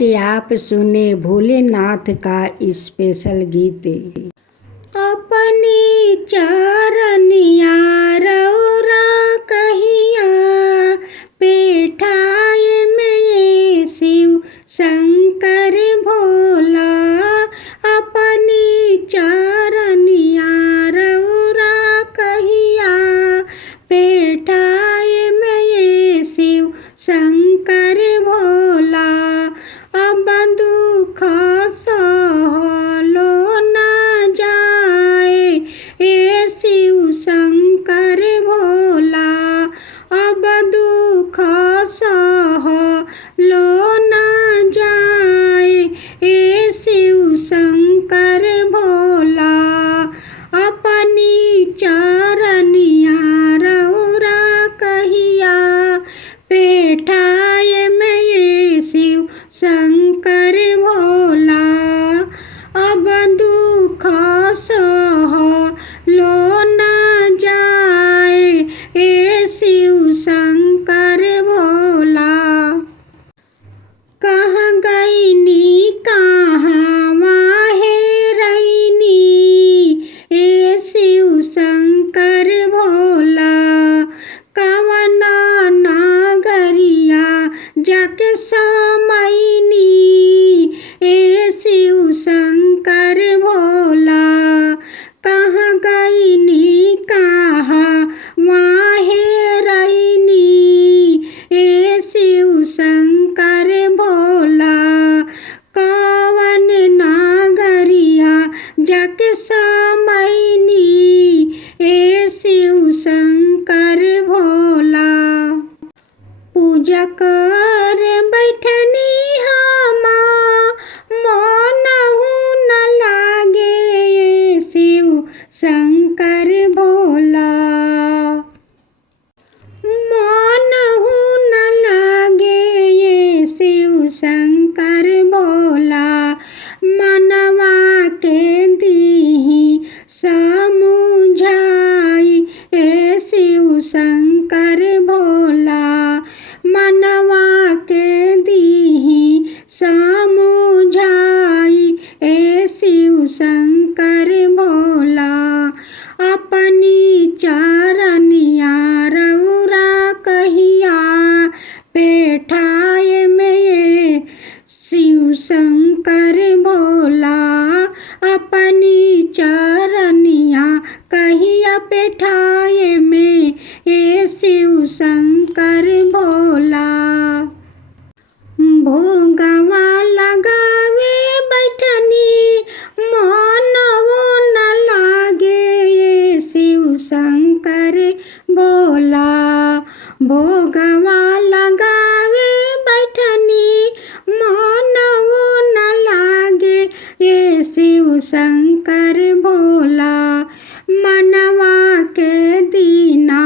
आज आप सुने भोलेनाथ का स्पेशल गीत। अपनी चरनिया रौरा कहिया पेठाए में शिव शंकर भोला। अपनी चरनिया रौरा कहिया पेठाए में शिव शंकर भोला। अब दुख सहलो न जाए ए शिव शंकर भोला। अब दुख सहलो न जाए ए शिव शंकर भोला। अपनी चरनिया रौरा कहिया पेठाए में शिव शंकर भोला। अब दुख सहलो न जाए ए शिव शंकर भोला। कहाँ गईनी कहाँ वाहे रईनी ए शिव शंकर भोला। कवना नागरिया जाके समैनी ए शिव शंकर भोला। कहाँ गईनी कहाँ वाहे रईनी ए शिव शंकर भोला। कवन नागरिया जाके समैनी ए शिव शंकर भोला। पूजा कर बैठनी हम मनहु न लागे ए शिव शंकर भोला। मनहु न लागे ए शिव शंकर भोला। मनवा के दीही समुझाई ए शिव शंकर भोला। मनवा के दीही समुझाई ए शिव शंकर भोला। अपनी चरनिया रौरा कहिया पेठाए में शिव शंकर भोला। अपनी चरनिया कहिया पेठाए में ए शिव शंकर भोला। भोगवा लगावे बैठनी मनवो न लागे ए शिव शंकर भोला। भोगवा लगावे बैठनी मनवो न लागे ए शिव शंकर भोला। मनवा के दीना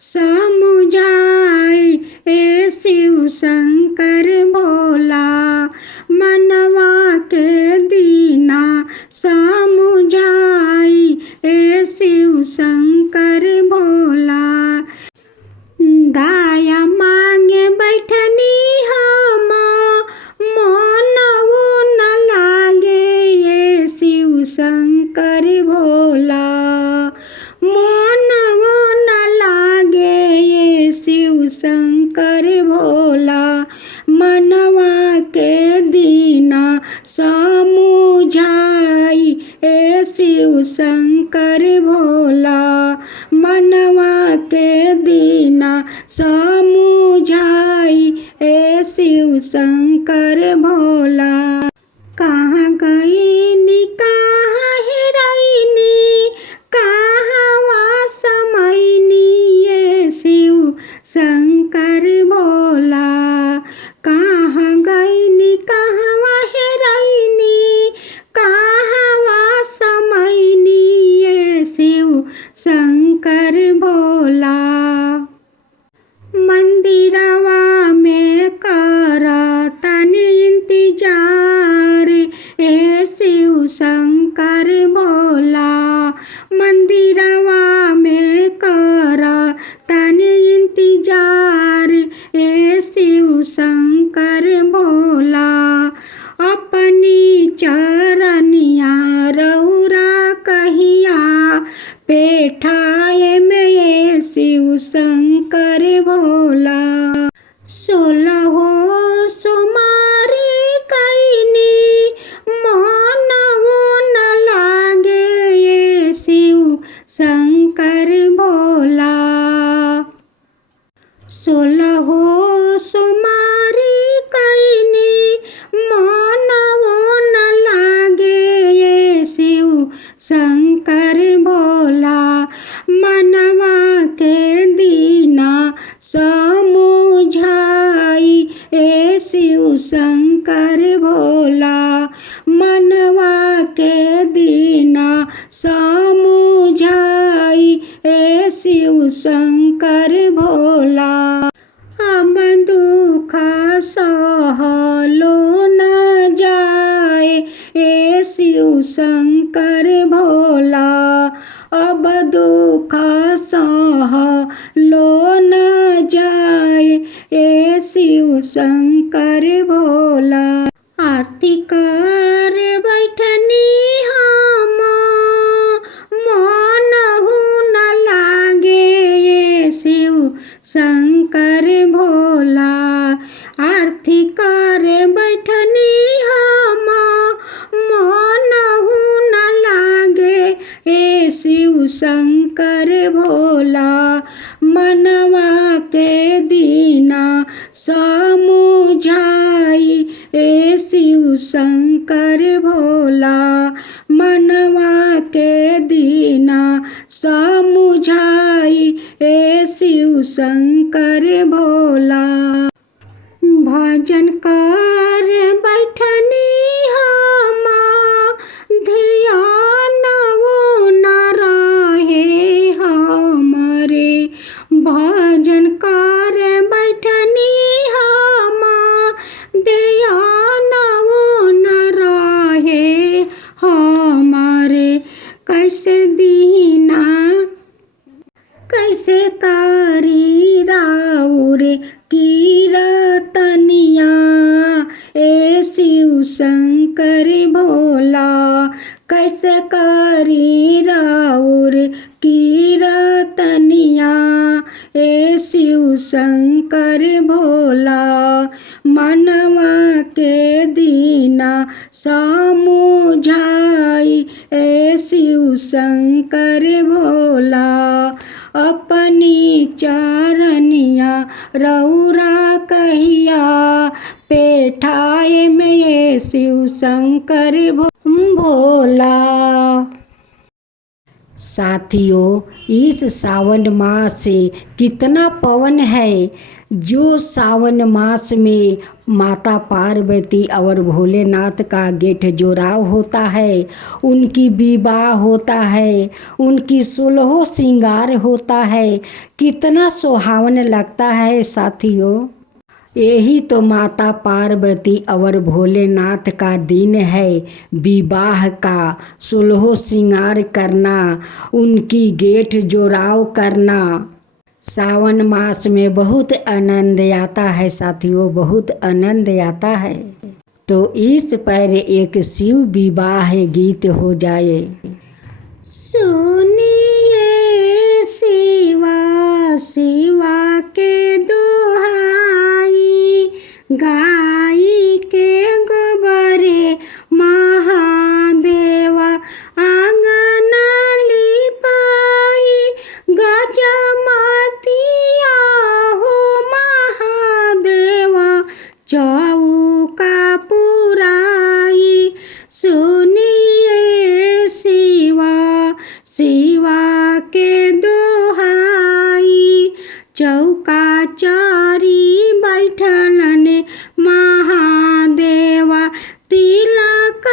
समुझाई ए शिव शंकर भोला। मनवा के दीना समुझाई ए शिव शंकर भोला। दाया मांगे बैठनी हम मनवो न लागे ए शिव शंकर भोला। मनवो न लागे ए शिव शंकर भोला। मनवा के दीना समुझाई ए शिव शंकर भोला। मनवा के दीना समुझाई ए शिव शंकर भोला। कहाँ गईनी कहाँ हेराइनी कहाँ समैनी ए शिव शंकर भोला। कहाँ गईनी कहाँ हेराइनी कहाँ समैनी ए शिव शंकर भोला। मंदिरवा में करतनी इंतजार ए शिव शंकर भोला। मंदिरवा में करतनी इंतजार ए शिव शंकर भोला। सोलहो सोमारी कैनी मनवो न लागे ये शिव शंकर भोला। मनवा के दीना समुझाई ए शिव शंकर भोला। मनवा के दीना समुझाई ए शिव शंकर भोला। अब दुख सहलो न जाए ए शिव शंकर भोला। अब दुख सहलो न जाए ए शिव शंकर भोला। आरती कर बैठनी हम मनहु न लागे ये शिव शंकर भोला। आरती कर बैठनी हम मनहु न लागे ए शिव शंकर भोला। मनवा के दीना समुझाई ए शिव शंकर भोला। मनवा के दीना समुझाई ए शिव शंकर भोला। भजन कर बैठनी हम ध्यान वो न रहे हमरे। भजन कर बैठनी हम ध्यान वो न रहे हमरे। कैसे दीना कैसे करी राउर कीरतनिया ए शिव शंकर भोला। कैसे करी राउर कीरतनिया ए शिव शंकर भोला। मनवा के दीना समुझाई ए शिव शंकर भोला। अपनी चरनिया रौरा कहिया पेठाए में ये शिव शंकर भोला। साथियों, इस सावन मास से कितना पवन है। जो सावन मास में माता पार्वती और भोलेनाथ का गेठ जोराव होता है, उनकी विवाह होता है, उनकी 16 श्रृंगार होता है, कितना सुहावन लगता है साथियों। यही तो माता पार्वती और भोलेनाथ का दिन है, विवाह का 16 श्रृंगार करना, उनकी गेठ जोराव करना। सावन मास में बहुत आनंद आता है साथियों, बहुत आनंद आता है। तो इस पर एक शिव विवाह गीत हो जाए। सुनिए शिवा शिवा के दुहाई, गाई के गोबरे महादेवा आंगन लिपाई। गजमतिया हो महादेवा चौका पुराई। सुनिए शिवा शिवा के दोहाई। चौका चारी बैठलन महादेवा तिलक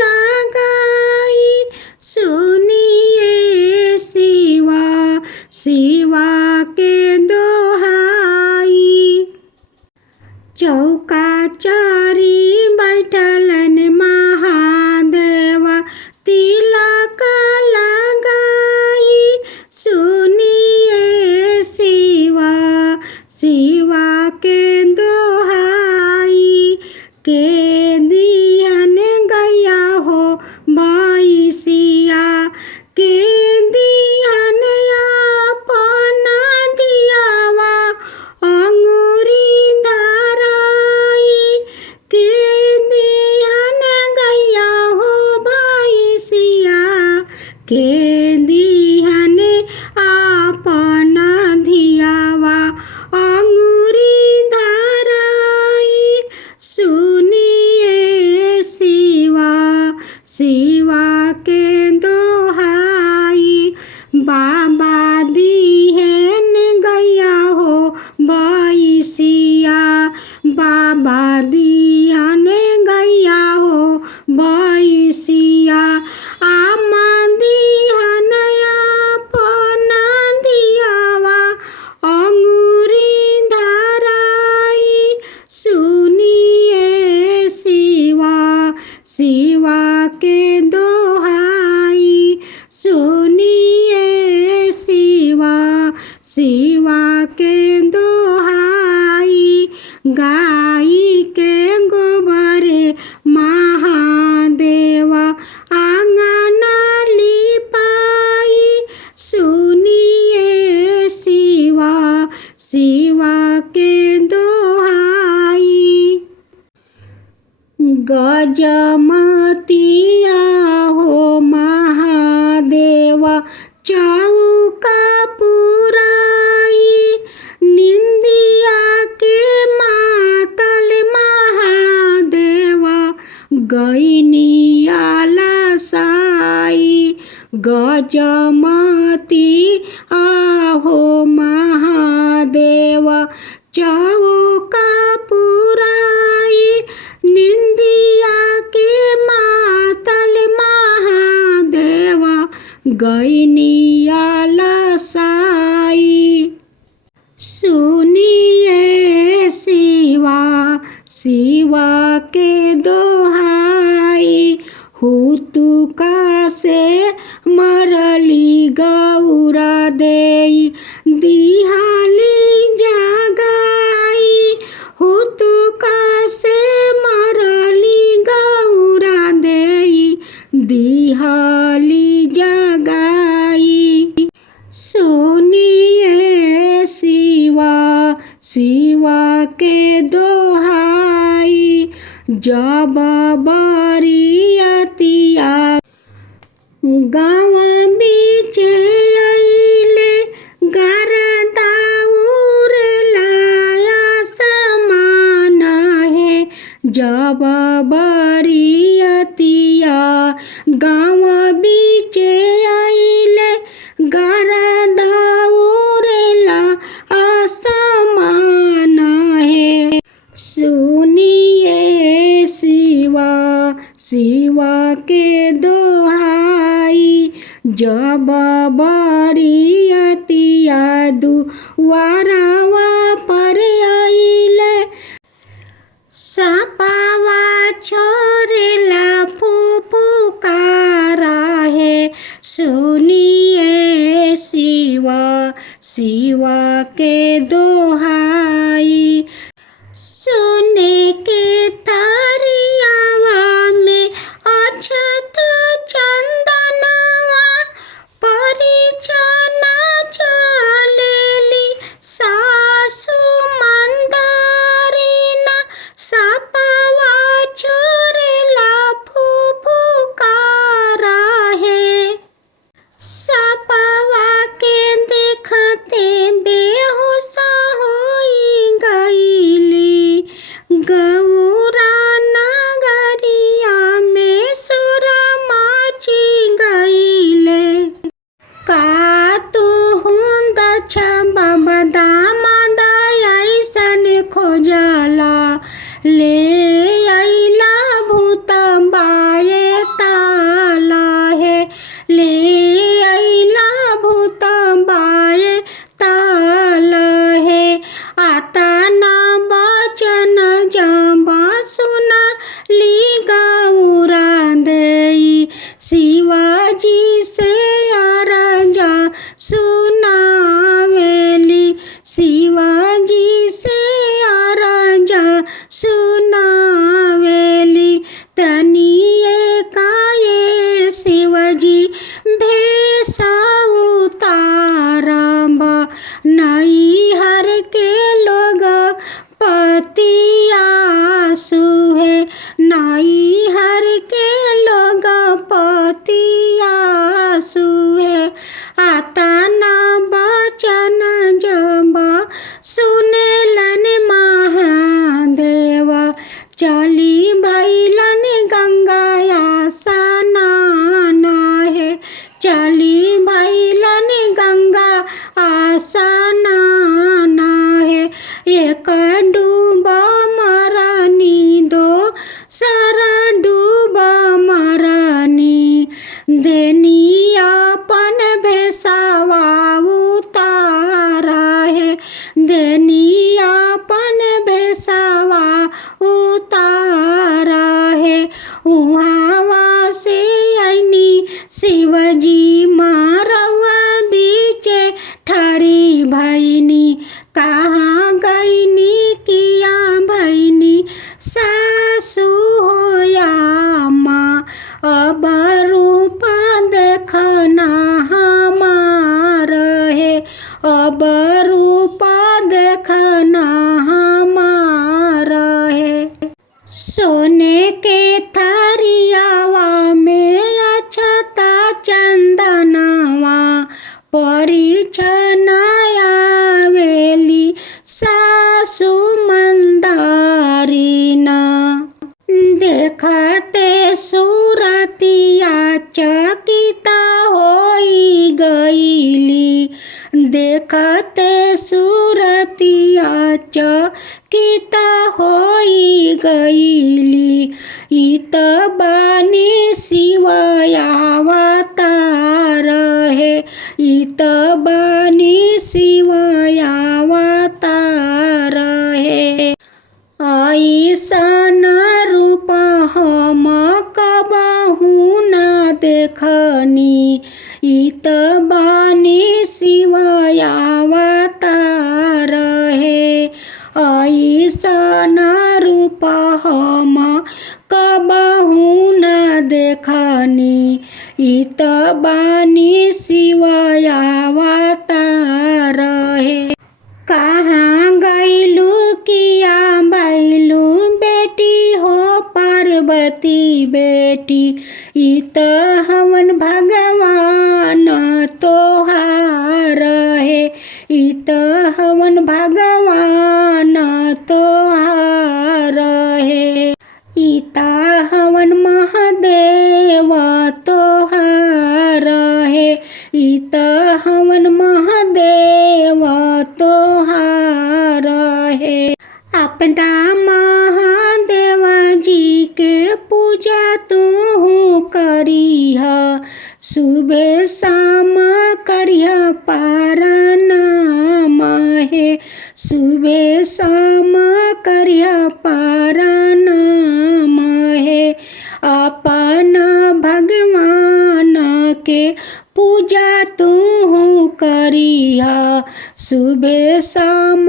लगाई। सुनिए शिवा शिवा के दोहाई। चौका चारी बैठलन महादेवा तिलक लगाई। सुनिए शिवा शिवा के दोहाई। के दियन गया हो बैसिया, के दियन अपना दिया शिवा के दोहाई गाई के गोबरे महादेवा आंगना लिपाई सुनिए शिवा शिवा के दोहाई गजमतिया हो महादेवा चौका पुराई निंदिया के मातल महादेवा गईनिया लसाई गजमती आहो महादेवा चौका पुराई निंदिया के मातल महादेवा गईनिया लसाई सुनिए शिवा शिवा के दोहाई हुतुका से मरली गौरा देई दिहाली जगाई हुतुका से मरली गौरा देई दिहाली जगाई सुनिए शिवा शिवा के दोहाई जब बरियतिया गाँव बीच आइले गरदा उड़लाया समान है जब बरियतिया गाँव बीच आइले गरदा उड़ला आसमान है सुनिए शिवा शिवा के दोहाई जब बरियतिया दुआरवा पर आइले सपावा छोड़ला फुफुकारा है सुनिए शिवा शिवा के दोहाई सोने के तारियावा में अछत चंदनवा परिचना चलेली सासु मंदारिना सपावा छोड़ला फुफुकारा है सपावा के देखते बेहोश होई गईली गौरा नगरिया में सुर माची गईले का तू हुंद छबा बदामा ऐसन खोजला ले अइला भूत बाए ताला है ले अइला भूत बाए ताला है आता ना बचन जबा सुना ली गौरा देई शिवाजी से अरजा सुनावेली शिवाजी से अरजा सुनावेली तनिए काये शिवजी भेसा उतारबा नैहर के लोग पतिया सुहे नैहर के लोग पतिया सुहे आता ना बचन जब सुनेलन महादेवा चली भैलन गंगाया स्नाना है चली भैलन गंगा आसनाना है अब रूपा देखना हमारा है। सोने के थरियावा में अक्षता चंदनवा परिछन आवेली सासु मंदारिना। देखते सूरतिया चकित होई गईली, देखते सूरतिया चकित होई गईली। इत बानी शिव अवतार है, इत बानी शिव अवतार है। ऐसन रूप हम कबहू न देखनी, इत बानी शिव अवतार है। ऐसन रूप हम कबहू न देखनी, इत बानी शिव अवतार है। कहाँ गईलू किया बैलू बेटी हो पार्वती बेटी, इत हवन भगवान तोहार है, इत हवन भगवान तोहार है। इत हवन महादेव तोहार है, इत हवन महादेव तोहार है। अपना महादेव जी के पूजा तू करिह, सुबह शाम करिह पारनाम है, सुबह शाम करिह पारनाम है। अपना भगवान के पूजा तू करिह, सुबह शाम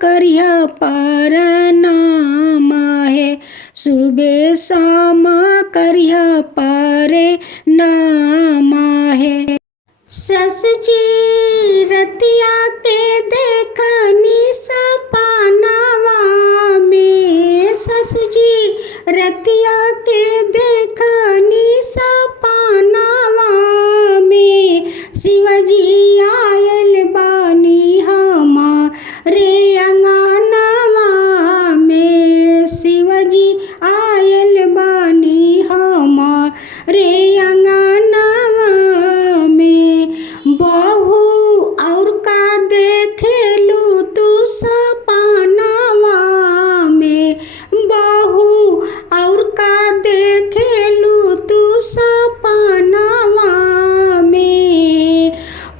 करिह पारनाम है, सुबह शाम करिह पारनाम है। ससु जी रतिया के देखनी सपनावा में, ससु जी रतिया के देखनी सपनावा में। शिवजी आयल बानी हमारे अंगनवा में, शिवजी आयल बानी हमारे अंगनवा में। बहू और का देखेलू तू सपनावा में, बहू और का देखेलू तू सपनावा में।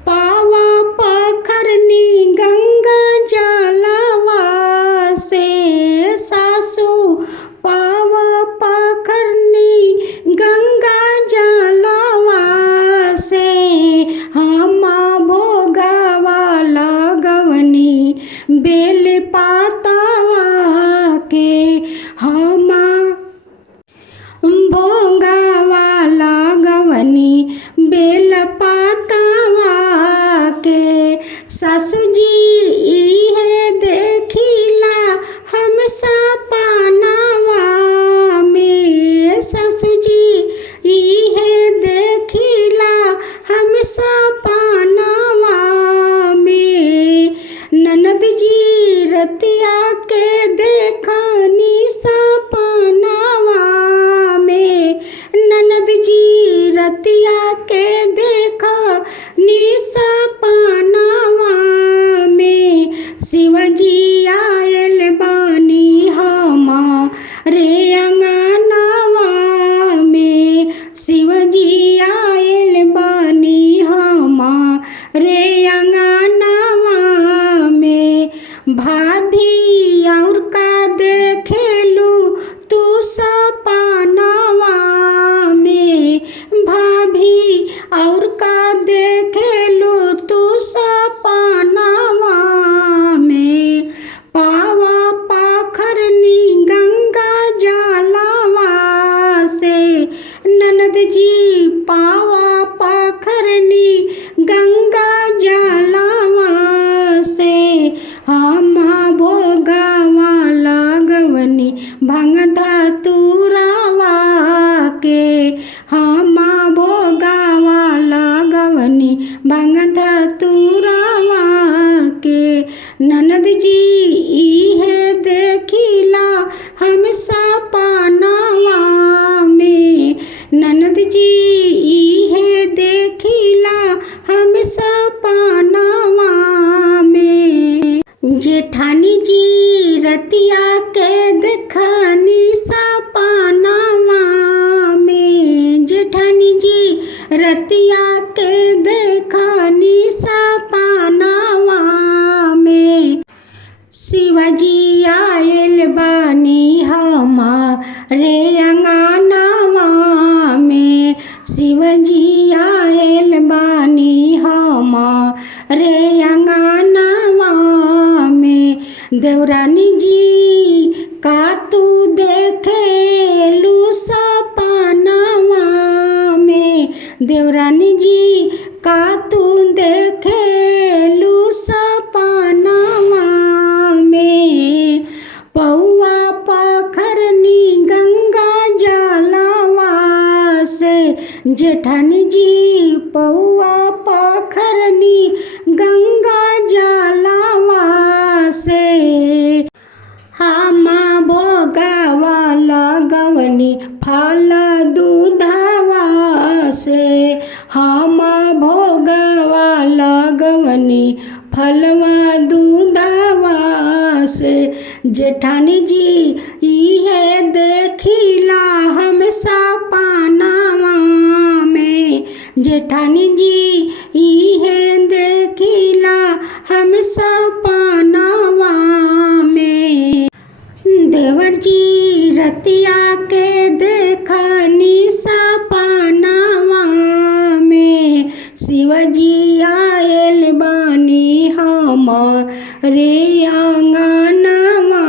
पावा पखरनी गंगा जलवा से सासू, पावा पखरनी गंगा जलवा से। हम भोगावा लगवनी बेल पातावा के, हम भोगावा लगवनी बेल पातावा के। सासू जी इहे देखिला हम सपनावा में, सासू जी इहे देखिला हम सपनावा में। ननद जी रतिया के देखनी सपनावा में, ननद जी रतिया के देखनी सपनावा में। शिवजी आयल बानी हमारे अंगनवा में, शिवजी आयल बानी हमारे अंगनवा में। भाभी और का देखेलू तू सपनावा में, भाभी और का देखेलू तू सपनावा में। पावा पाखरनी गंगा जलवा से, ननद जी पावा पाखरनी गंगा जलवा ननद जी इहे देखिला हम सपनवा में, ननद जी इहे देखिला हम सपनवा में। जेठानी जी रतिया के देखनी सपनवा में, जेठानी जी रतिया के देखनी सपनवा में। शिवजी आयल बानी हमारे अंगनवा में, शिवजी आयल बानी हमारे अंगनवा में। देवरानी जी का तू देखेलू सपनवा में, देवरानी जी का तू देखेलू सपनवा में। पौआ पखरनी गंगा जलवा से, जेठानी जी पौआ पखरनी गंगा जलवा से। हम भोगवा लगवनी फल दूधवा से, हम भोगवा लगवनी फलवा दूधवा से। जेठानी जी इहे देखिला हम सपनवा में, जेठानी जी इहे देखिला हम सपनवा में। देवर जी रतिया के देखनी सपनवा में, शिवजी आयल बानी हमारे आंगनवा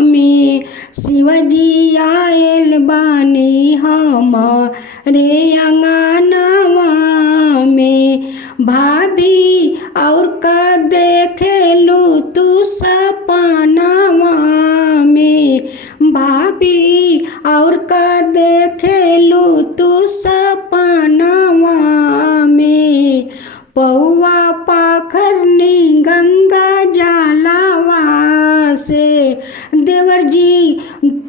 में, शिवजी आयल बानी हमारे आंगनवा में। भाभी और का देखेलू तू सपनवा में, भाभी और का देखेलू तू सपनवा में। पौआ पाखरनी गंगा जलवा से, देवर जी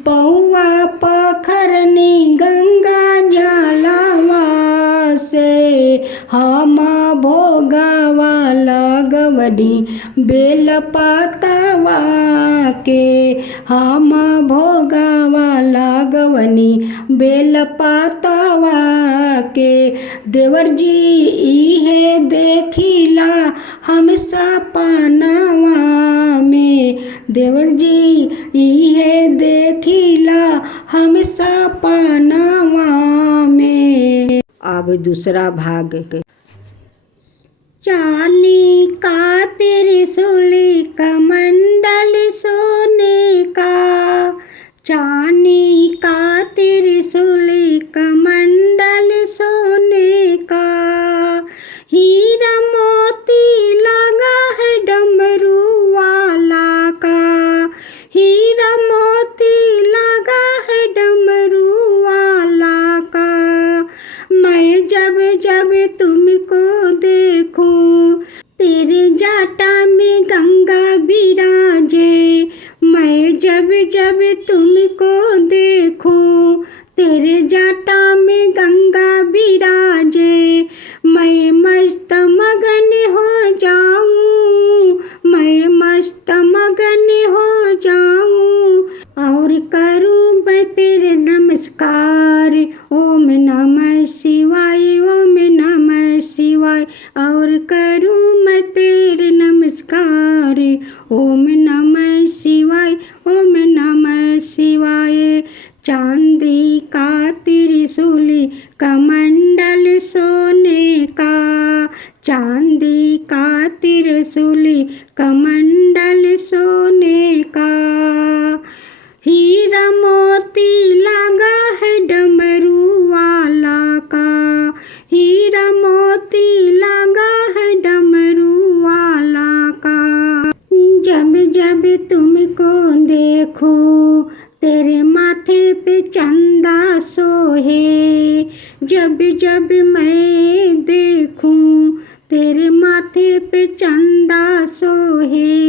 पौआ पाखरनी गंगा जलवा से। हम भोगवा लगवनी बेल पतवा के, हम भोगवा लगवनी बेल पतवा के। देवर जी इहे देखिला हम सपनवा में, देवर जी इहे देखिला हम सपनवा में। अब दूसरा भाग के। चांदी का त्रिशूल कमंडल सोने का, चांदी का त्रिशूल कमंडल सोने का। हीरा मोती लगा है डमरू वाला का, हीरा मोती लगा है डमरू वाला का। मैं जब जब तुमको देखूं तेरे जाटा में गंगा बिराजे, मैं जब जब तुमको देखूं तेरे जाटा में गंगा बिराजे। मैं मस्त मगन हो जाऊं, मैं मस्त मगन हो जाऊं और करूं मैं तेरे नमस्कार। ओम नमः शिवाय, ओम नमः शिवाय और करूं मैं तेरे नमस्कार। ओम नमः शिवाय, ओम नमः शिवाय। चांदी का त्रिशूल कमंडल सोने का, चांदी का त्रिशूल कमंडल सोने का। हीरा मोती लगा है डमरू वाला का, हीरा मोती लगा है डमरू वाला का। जब जब तुमको देखूं तेरे माथे पे चंदा सोहे, जब जब मैं देखूं तेरे माथे पे चंदा सोहे।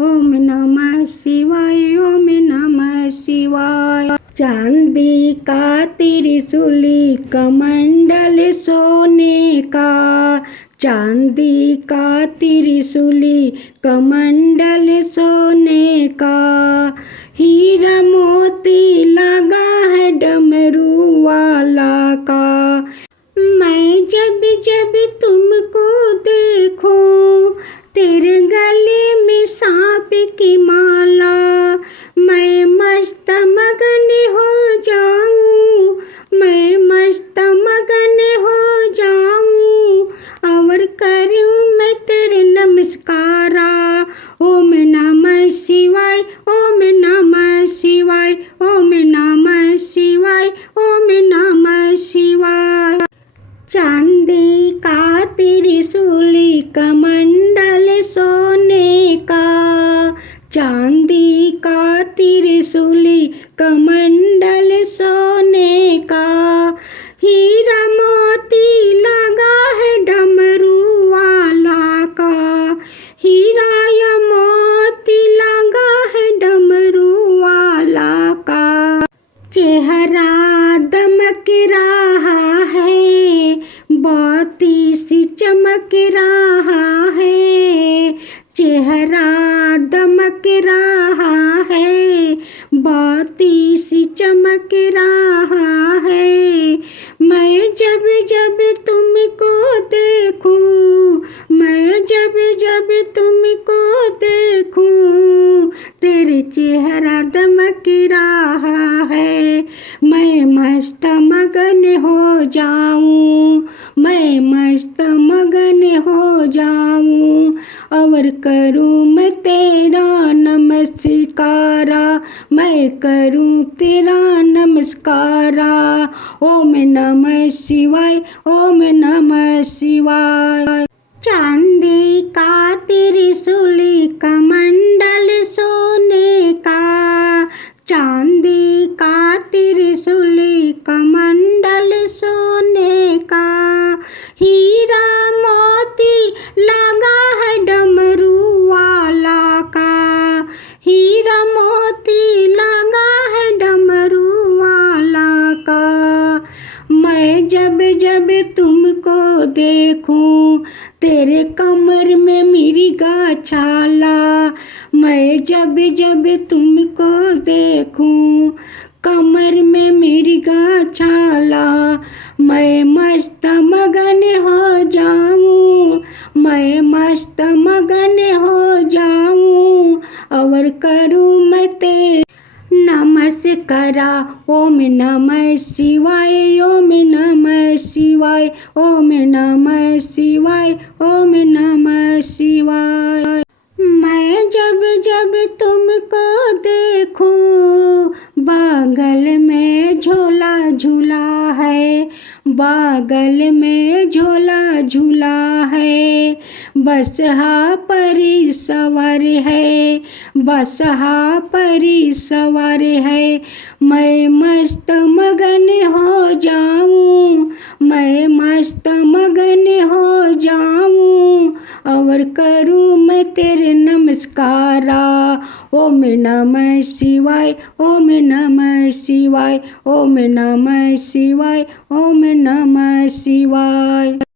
ओम नमः शिवाय, ओम नमः शिवाय। चांदी का त्रिशूली कमंडल सोने का, चांदी का त्रिशूली कमंडल सोने का, हीरा मोती लगा है डमरू वाला का। मैं जब जब तुमको देखूं, तेरे गले में सांप की माला, मैं मस्त मगन हो जाऊं, मैं मस्त मगन हो जाऊं, और करूं मैं तेरे नमस्कारा। ओम नमः शिवाय, ओम नमः शिवाय, ओम नमः शिवाय, ओम नमः शिवाय। चांदी का त्रिशूली कमंडल सोने का, चांदी का त्रिशूली कमंडल सोने का, हीरा मोती लगा है डमरू वाला का, हीरा या मोती लगा है डमरू वाला का। चेहरा दमक रहा है, बाती सी चमक रहा है, चेहरा दमक रहा है, बाती सी चमक रहा है। मैं जब जब तुमको देखूं, मैं जब जब तुमको देखूं, तेरे चेहरा दमक रहा है। मैं मस्त मगन हो जाऊं, मैं मस्त मगन हो जाऊं, और करूं मैं तेरा नमस्कारा, मैं करूं तेरा नमस्कारा। ओम नमः शिवाय, ओम नमः शिवाय। चांदी का त्रिशूली कमंडल सोने का, चांदी का त्रिशूली कमंडल सोने का, हीरा मोती लगा है डमरू वाला का, हीरा मोती लगा है डमरू वाला का। मैं जब जब तुमको देखूं, तेरे कमर में मिर्गा छाला, मैं जब जब तुमको देखूं, कमर में मिर्गा छाला, मैं मस्त मगन हो जाऊं, मैं मस्त मगन हो जाऊं, और करूं मैं तेरे नमस्कारा। ओम नमः शिवाय, ओम नमः शिवाय, ओम नमः शिवाय, ओम नमः शिवाय। मैं जब जब तुमको देखूं, बगल में झोला झूला है, बगल में झोला झूला है, बसहा परी सवार है, बसहा परी सवार है। मैं मस्त मगन हो जाऊं, मैं मस्त मगन हो जाऊं, और करूं मैं तेरे नमस्कारा। ओम नमः शिवाय, ओम नमः शिवाय, ओम नमः शिवाय, ओम नमः शिवाय।